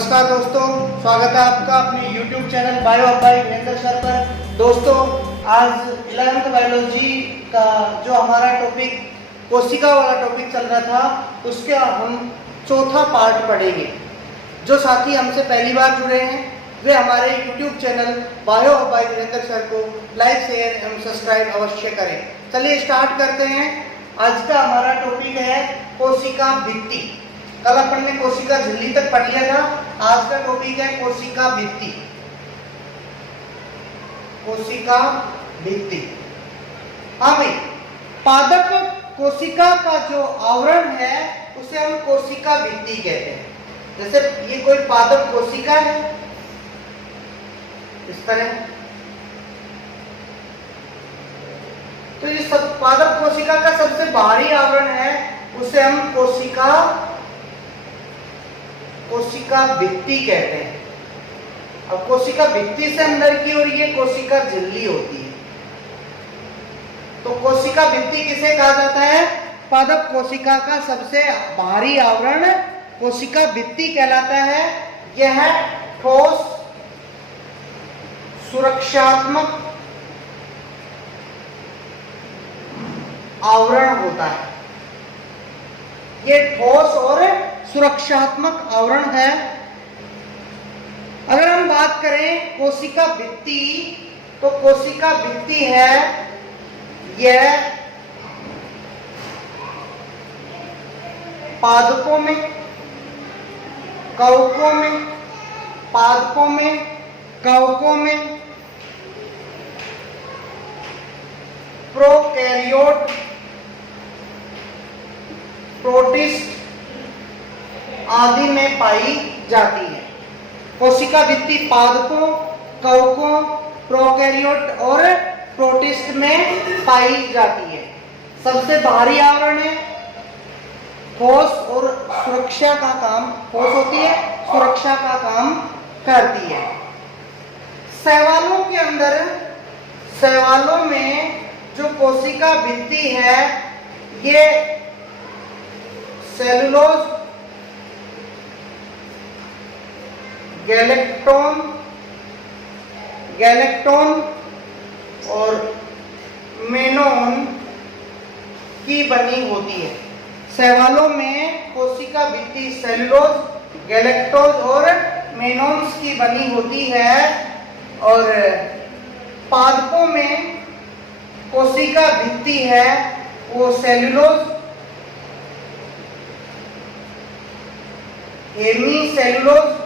नमस्कार दोस्तों, स्वागत है आपका अपने YouTube channel bio by Virendra sir पर। दोस्तों, आज 11th बायोलॉजी का जो हमारा टॉपिक कोशिका वाला टॉपिक चल रहा था, उसके हम चौथा पार्ट पढ़ेंगे। जो साथी हमसे पहली बार जुड़े हैं वे हमारे YouTube channel bio by Virendra sir को लाइक, शेयर एवं सब्सक्राइब अवश्य करें। चलिए स्टार्ट करते हैं। आज का हमारा टॉपिक है कोशिका भित्ति। कल अपन ने कोशिका झिल्ली तक पढ़ लिया था। आज का टॉपिक है कोशिका भित्ति। कोशिका भित्ति। हाँ भाई, पादप कोशिका का जो आवरण है उसे हम कोशिका भित्ति कहते हैं। जैसे ये कोई पादप कोशिका है इस तरह, तो ये सब पादप कोशिका का सबसे बाहरी आवरण है, उसे हम कोशिका भित्ति कहते हैं। अब कोशिका भित्ति से अंदर की ओर ये कोशिका झिल्ली होती है। तो कोशिका भित्ति किसे कहा जाता है? पादप कोशिका का सबसे बाहरी आवरण कोशिका भित्ति कहलाता है। यह ठोस सुरक्षात्मक आवरण होता है। ये ठोस और सुरक्षात्मक आवरण है। अगर हम बात करें कोशिका भित्ति, तो कोशिका भित्ति है यह पादपों में, कवकों में, पादपों में, कवकों में, प्रोकैरियोट, प्रोटिस्ट आदि में पाई जाती है। कोशिका भित्ति पादपों, कवकों, प्रोकैरियोट और प्रोटिस्ट में पाई जाती है। सबसे बाहरी आवरण है, ठोस और सुरक्षा का काम, ठोस होती है, सुरक्षा का काम करती है। शैवालों के अंदर, शैवालों में जो कोशिका भित्ति है ये सेलुलोज, गैलेक्टोन और मेनोन की बनी होती है। शैवालों में कोशिका भित्ति सेलुलोज, गैलेक्टोज और मेनोन्स की बनी होती है। और पादपों में कोशिका भित्ति है वो सेलुलोज, हेमीसेलुलोज,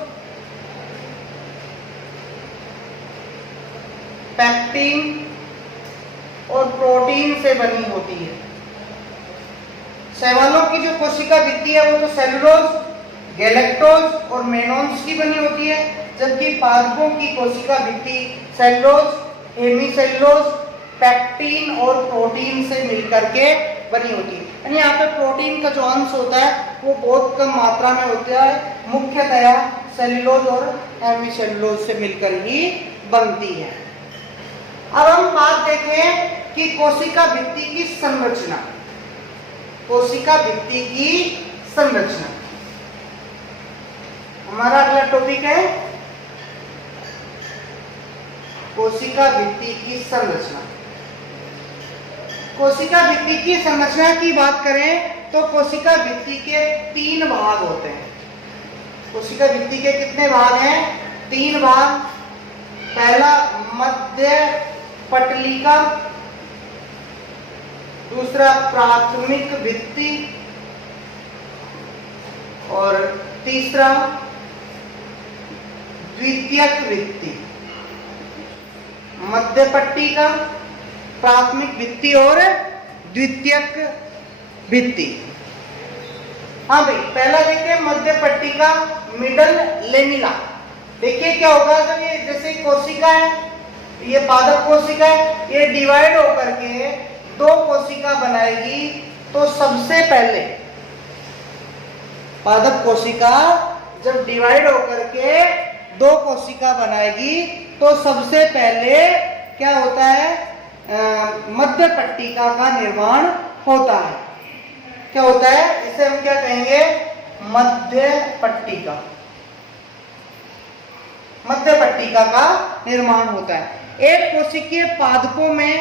पैक्टिन और प्रोटीन से बनी होती है। शैवालों की जो कोशिका भित्ति है वो तो सेलुलोज, गैलेक्टोज और मेनोन्स की बनी होती है, जबकि पादपों की कोशिका भित्ति सेलुलोज, हेमीसेलुलोज, पैक्टिन और प्रोटीन से मिलकर के बनी होती है। यानी यहाँ पे प्रोटीन का जो अंश होता है वो बहुत कम मात्रा में होता है, मुख्यतया सेलुलोज और हेमीसेलुलोज से मिलकर ही बनती है। अब हम बात देखें कि कोशिका भित्ति की संरचना। कोशिका भित्ति की संरचना हमारा अगला टॉपिक है, कोशिका भित्ति की संरचना। कोशिका भित्ति की संरचना की बात करें तो कोशिका भित्ति के 3 भाग होते हैं। कोशिका भित्ति के कितने भाग हैं? 3 भाग। पहला मध्य पटलिका, दूसरा प्राथमिक भित्ति और तीसरा द्वितीयक भित्ति। मध्य पट्टिका, प्राथमिक भित्ति और द्वितीयक भित्ति। हाँ भाई, पहला देखिए मध्य पट्टिका, मिडल लेमिना। देखिए क्या होगा जब ये जैसे कोशिका है, ये पादप कोशिका है, ये डिवाइड होकर के 2 कोशिका बनाएगी। तो सबसे पहले पादप कोशिका जब डिवाइड होकर के 2 कोशिका बनाएगी तो सबसे पहले क्या होता है? मध्य पट्टिका का निर्माण होता है। क्या होता है? इसे हम क्या कहेंगे? मध्य पट्टिका। मध्य पट्टिका का निर्माण होता है। एक कोशिकीय पादपों में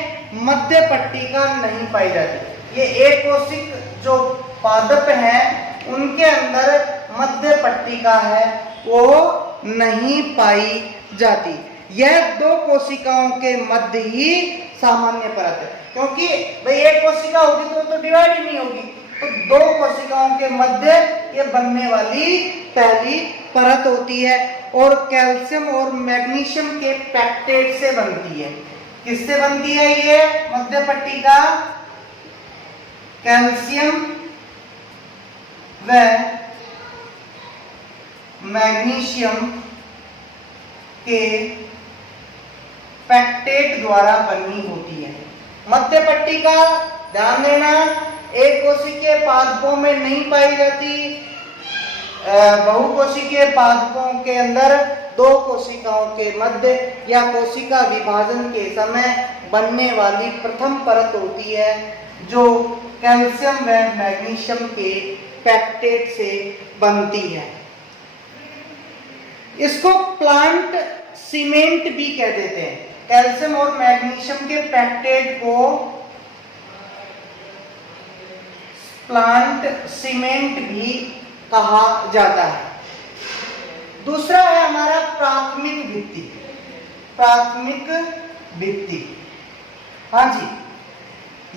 मध्य पट्टिका नहीं पाई जाती। ये एक कोशिक जो पादप है उनके अंदर मध्य पट्टिका है वो नहीं पाई जाती। यह दो कोशिकाओं के मध्य ही सामान्य परत है, क्योंकि भाई एक कोशिका होगी तो डिवाइड ही नहीं होगी, तो दो कोशिकाओं के मध्य ये बनने वाली पहली परत होती है और कैल्शियम और मैग्नीशियम के पेप्टेट से बनती है। किससे बनती है ये मध्य पट्टिका? कैल्शियम व मैग्नीशियम के पेप्टेट द्वारा बनी होती है। मध्य पट्टिका ध्यान देना एक कोशिकीय पादपों में नहीं पाई जाती। बहुकोशिकीय पादपों के अंदर दो कोशिकाओं के मध्य या कोशिका विभाजन के समय बनने वाली प्रथम परत होती है जो कैल्शियम व मैग्नीशियम के पेप्टेट से बनती है। इसको प्लांट सीमेंट भी कह देते हैं। कैल्शियम और मैग्नीशियम के पेप्टेट को प्लांट सीमेंट भी कहा जाता है। दूसरा है हमारा प्राथमिक भित्ति। प्राथमिक भित्ति, हाँ जी,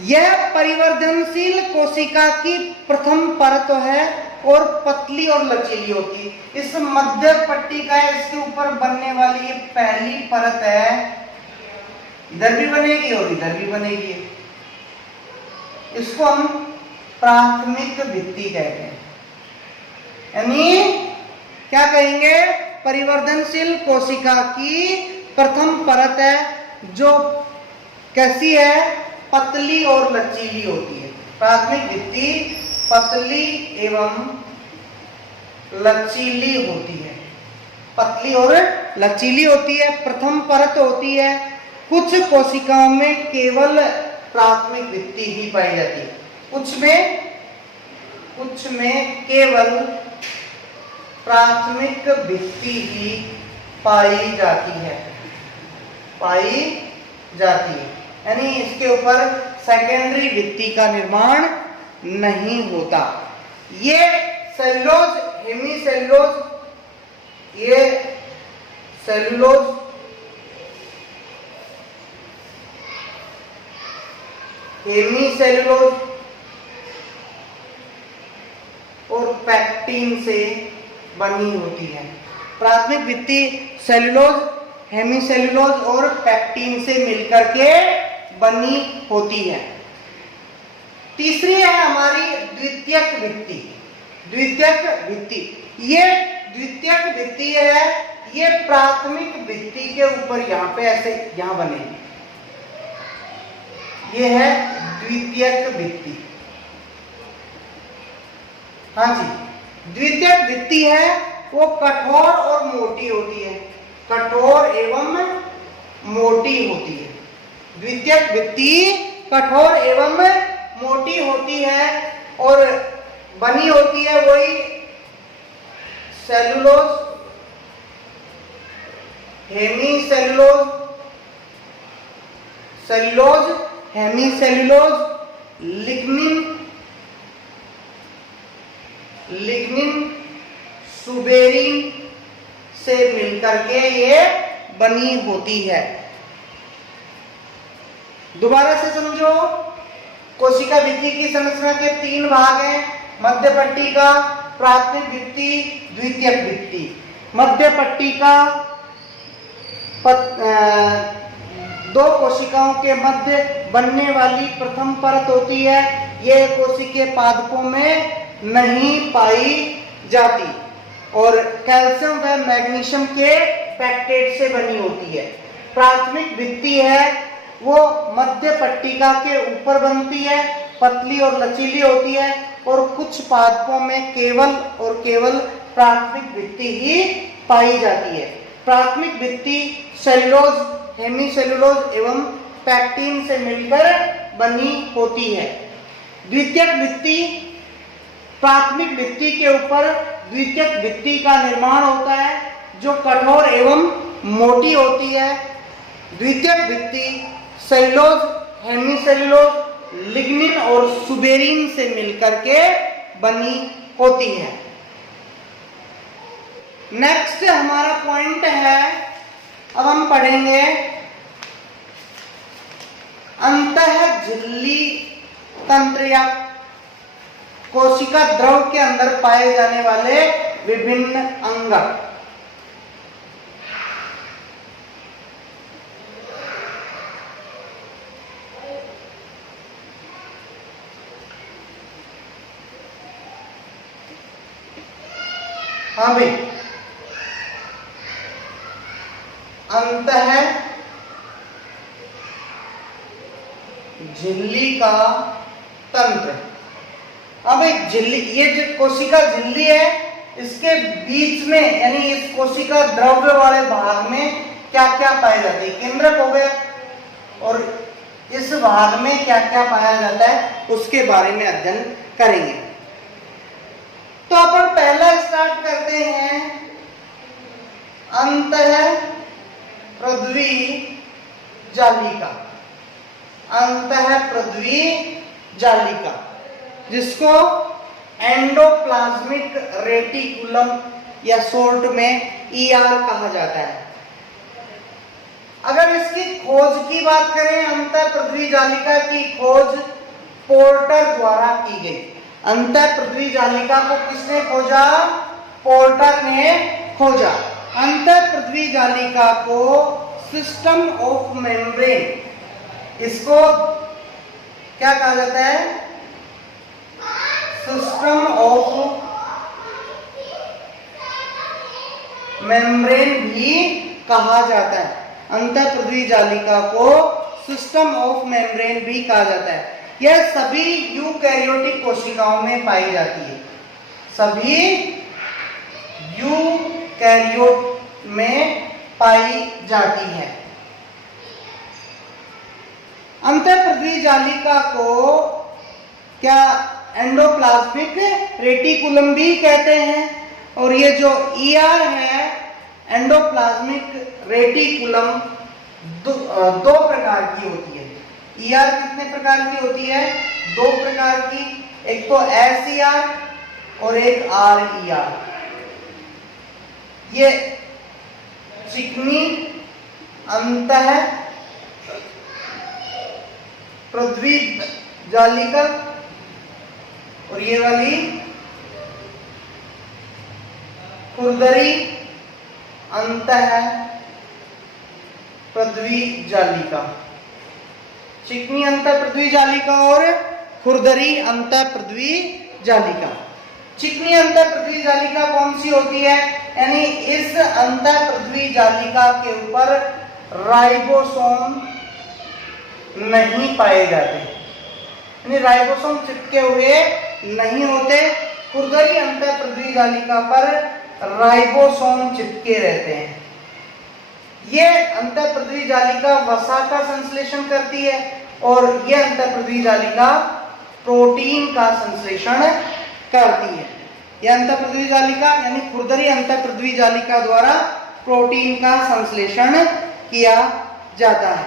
यह परिवर्धनशील कोशिका की प्रथम परत है और पतली और लचीली होती है। इस मध्य पट्टिका इसके ऊपर बनने वाली ये पहली परत है, इधर भी बनेगी और इधर भी बनेगी। इसको हम प्राथमिक भित्ति कहते हैं। यानी क्या कहेंगे? परिवर्धनशील कोशिका की प्रथम परत है जो कैसी है? पतली और लचीली होती है। प्राथमिक भित्ति पतली एवं लचीली होती है। पतली और लचीली होती है, प्रथम परत होती है। कुछ कोशिकाओं में केवल प्राथमिक भित्ति ही पाई जाती है, कुछ में केवल प्राथमिक भित्ति ही पाई जाती है, यानी इसके ऊपर सेकेंडरी भित्ति का निर्माण नहीं होता। ये सेलुलोज, हेमीसेलुलोज, ये सेलुलोज हेमीसेलुलोज और पैक्टिन से बनी होती है। प्राथमिक भित्ति सेलुलोज, हेमीसेलुलोज और पैक्टिन से मिलकर के बनी होती है। तीसरी है हमारी द्वितीयक भित्ति। द्वितीयक भित्ति, ये द्वितीयक भित्ति है, ये प्राथमिक भित्ति के ऊपर यहाँ पे ऐसे यहाँ बनेगी। ये है द्वितीयक भित्ति। हाँ जी, द्वितीयक भित्ति है वो कठोर और मोटी होती है, कठोर एवं मोटी होती है। द्वितीयक भित्ति कठोर एवं मोटी होती है और बनी होती है वही cellulose, hemicellulose, cellulose, hemicellulose, lignin, suberin से मिलकर के ये बनी होती है। दोबारा से समझो, कोशिका भित्ति की संरचना के तीन भाग हैं: मध्य पट्टिका, प्राथमिक भित्ति, द्वितीयक भित्ति। मध्य पट्टिका दो कोशिकाओं के मध्य बनने वाली प्रथम परत होती है। यह कोशिकीय पादपों में नहीं पाई जाती और कैल्शियम व मैग्नीशियम के पेप्टेट से बनी होती है। प्राथमिक भित्ति है वो मध्य पट्टिका के ऊपर बनती है, पतली और लचीली होती है और कुछ पादपों में केवल प्राथमिक भित्ति ही पाई जाती है। प्राथमिक भित्ति सेलुलोज, हेमीसेलुलोज एवं पैक्टिन से मिलकर बनी होती है। द्वितीयक भित्ति, प्राथमिक भित्ति के ऊपर द्वितीयक भित्ति का निर्माण होता है जो कठोर एवं मोटी होती है। द्वितीयक भित्ति सेल्यूलोज, हेमीसेल्यूलोज, लिग्निन और सुबेरिन से मिलकर के बनी होती है। नेक्स्ट हमारा पॉइंट है, अब हम पढ़ेंगे अंतःझिल्ली तंत्र या कोशिका द्रव के अंदर पाए जाने वाले विभिन्न अंग। हाँ भाई, अंतःझिल्ली का तंत्र। अब एक झिल्ली, ये जो कोशिका झिल्ली है, इसके बीच में यानी इस कोशिका द्रव्य वाले भाग में क्या क्या पाया जाता है? केंद्रक हो गया, और इस भाग में क्या क्या पाया जाता है उसके बारे में अध्ययन करेंगे। तो अपन पहला स्टार्ट करते हैं अंतःप्रध्वी जालिका। अंतःप्रध्वी जालिका, जिसको एंडोप्लाज्मिक रेटिकुलम या शॉर्ट में ER कहा जाता है। अगर इसकी खोज की बात करें, अंतःप्रध्वी जालिका की खोज पोर्टर द्वारा की गई। अंतःप्रध्वी जालिका को किसने खोजा? पोर्टर ने खोजा। अंतःप्रध्वी जालिका को सिस्टम ऑफ मेम्ब्रेन, इसको क्या कहा जाता है? सिस्टम ऑफ मेम्ब्रेन भी कहा जाता है। अंतःप्रध्वी जालिका को सिस्टम ऑफ मेम्ब्रेन भी कहा जाता है। यह सभी यूकैरियोटिक कोशिकाओं में पाई जाती है। सभी यूकैरियोट में पाई जाती है। अंतःप्रध्वी जालिका को क्या एंडोप्लाज्मिक रेटिकुलम भी कहते हैं, और ये जो ER है, एंडोप्लाज्मिक रेटिकुलम, दो प्रकार की होती है। ER कितने प्रकार की होती है? दो प्रकार की, एक तो SER और एक RER। ये चिकनी अंतःप्रध्वी जालिका, और ये वाली खुरदरी अंतःप्रध्वी जालिका। चिकनी अंतःप्रध्वी जालिका और खुरदरी अंतःप्रध्वी जालिका। चिकनी अंतःप्रध्वी जालिका कौन सी होती है? यानी इस अंतःप्रध्वी जालिका के ऊपर राइबोसोम नहीं पाए जाते, यानी राइबोसोम चिपके हुए नहीं होते। खुरदरी अंतःप्रध्वी जालिका पर राइबोसोम चिपके रहते हैं। ये अंतःप्रध्वी जालिका वसा का संश्लेषण करती है, और यह अंतःप्रध्वी जालिका प्रोटीन का संश्लेषण करती है। यह अंतःप्रध्वी जालिका यानी खुरदरी अंतःप्रध्वी जालिका द्वारा प्रोटीन का संश्लेषण किया जाता है।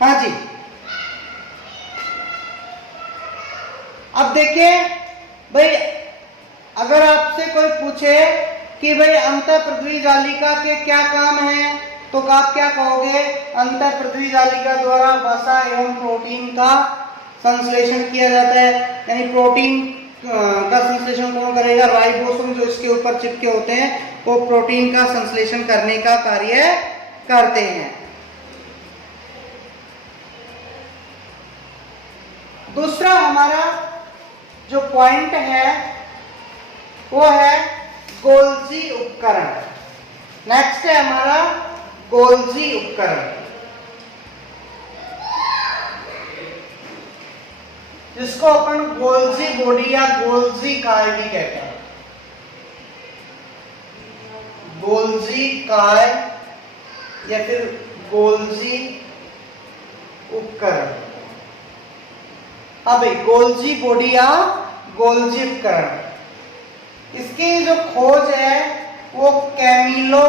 हाँ जी, अब देखिए भाई, अगर आपसे कोई पूछे कि भाई अंतःप्रध्वी जालिका के क्या काम हैं, तो आप क्या कहोगे? अंतःप्रध्वी जालिका द्वारा वसा एवं प्रोटीन का संश्लेषण किया जाता है। यानी प्रोटीन का संश्लेषण कौन करेगा? राइबोसोम जो इसके ऊपर चिपके होते हैं, वो प्रोटीन का संश्लेषण करने का कार्य करते हैं। दूसरा हमारा जो पॉइंट है वो है गोल्जी उपकरण। नेक्स्ट है हमारा गोल्जी उपकरण, जिसको अपन गोल्जी बॉडी या गोल्जी काय भी कहते हैं। गोल्जी काय या फिर गोल्जी उपकरण। अब गोल्जी बॉडी या गोल्जी उपकरण, इसकी जो खोज है वो कैमिलो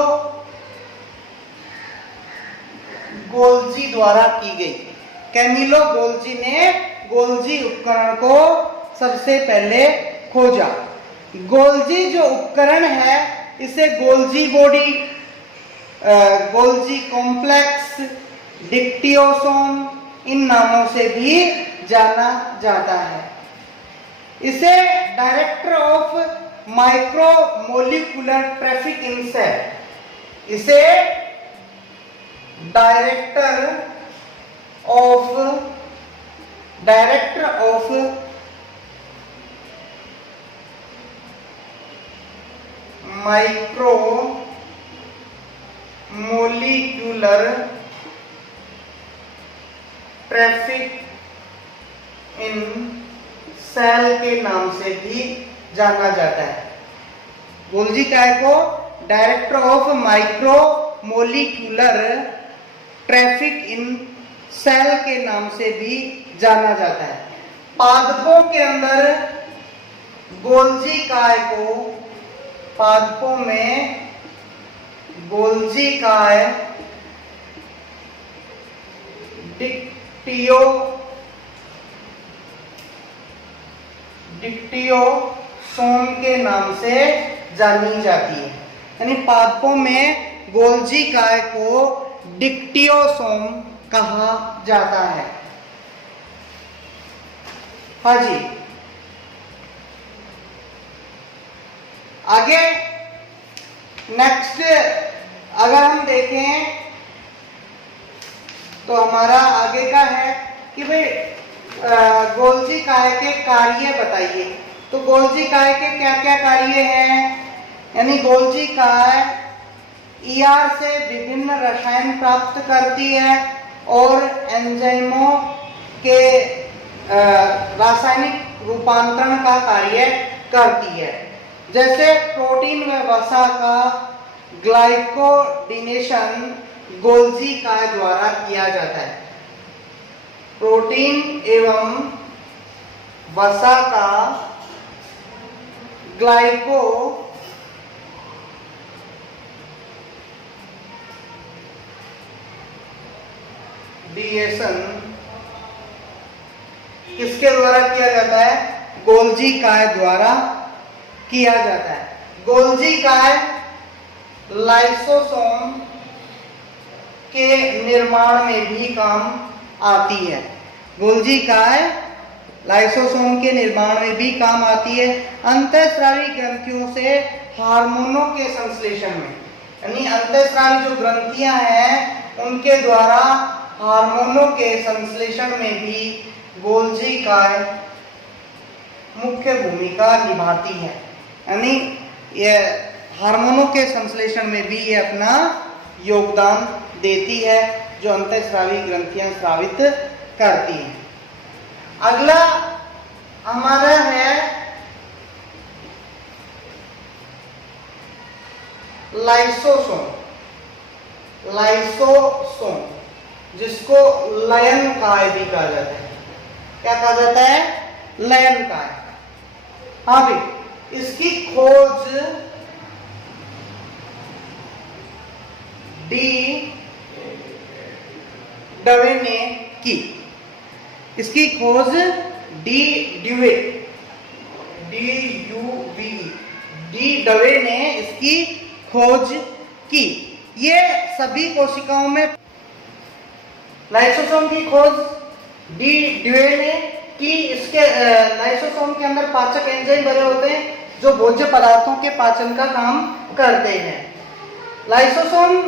गोल्जी द्वारा की गई। कैमिलो गोल्जी ने गोल्जी उपकरण को सबसे पहले खोजा। गोल्जी जो उपकरण है इसे Golgi body, Golgi complex, dictyosome इन नामों से भी जाना जाता है। इसे director of micromolecular traffic in cell, इसे director of micro molecular traffic in cell के नाम से भी जाना जाता है। गोल्जी काय को director of micro molecular traffic in cell के नाम से भी जाना जाता है। पादपों के अंदर गोल्जी काय को, पादपों में गोल्जी काय डिक्टियोसोम के नाम से जानी जाती है। यानी पादपों में गोल्जी काय को डिक्टियोसोम कहा जाता है। हाँ जी, आगे नेक्स्ट अगर हम देखें तो हमारा आगे का है कि भाई गोल्जी काय के कार्य बताइए। तो गोल्जी काय के क्या क्या कार्य हैं? यानी गोल्जी काय ईआर से विभिन्न रसायन प्राप्त करती है और एंजाइमों के रासायनिक रूपांतरण का कार्य करती है। जैसे प्रोटीन व वसा का ग्लाइकोडिनेशन गोल्जी काय द्वारा किया जाता है। प्रोटीन एवं वसा का ग्लाइकोडिनेशन किसके द्वारा किया जाता है? गोल्जी काय द्वारा किया जाता है। गोल्जी काय लाइसोसोम के निर्माण में भी काम आती है। गोल्जी काय लाइसोसोम के निर्माण में भी काम आती है। अंतःस्रावी ग्रंथियों से हार्मोनों के संश्लेषण में, यानी अंतःस्रावी जो ग्रंथियां हैं उनके द्वारा हार्मोनों के संश्लेषण में भी गोल्जी काय मुख्य भूमिका निभाती है। यानी ये हार्मोनों के संश्लेषण में भी ये अपना योगदान देती है, जो अंतःस्रावी ग्रंथियां स्रावित करती हैं। अगला हमारा है लाइसोसोम। लाइसोसोम जिसको लयन काय भी कहा जाता है। क्या कहा जाता है? लयन काय। हाँ भी, इसकी खोज डी डवे ने की। इसकी खोज डी ड्यूवे, डी डवे ने इसकी खोज की। ये सभी कोशिकाओं में लाइसोसोम की खोज डी ड्यूवे ने की। इसके लाइसोसोम के अंदर पाचक एंजाइम भरे होते हैं जो भोज्य पदार्थों के पाचन का काम करते हैं। लाइसोसोम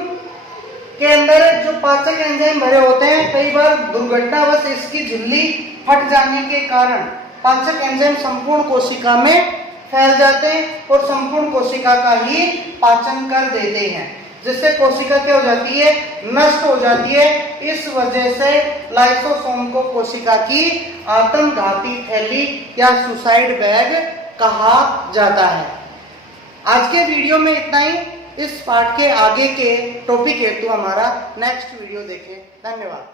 के अंदर जो पाचक एंजाइम भरे होते हैं, कई बार दुर्घटनावश इसकी झिल्ली फट जाने के कारण पाचक एंजाइम संपूर्ण कोशिका में फैल जाते हैं और संपूर्ण कोशिका का ही पाचन कर देते हैं, जिससे कोशिका क्या हो जाती है? नष्ट हो जाती है। इस वजह से लाइसोसोम को कोशिका की आत्मघाती थैली या सुसाइड बैग कहा जाता है। आज के वीडियो में इतना ही। इस पाठ के आगे के टॉपिक हेतु हमारा नेक्स्ट वीडियो देखें। धन्यवाद।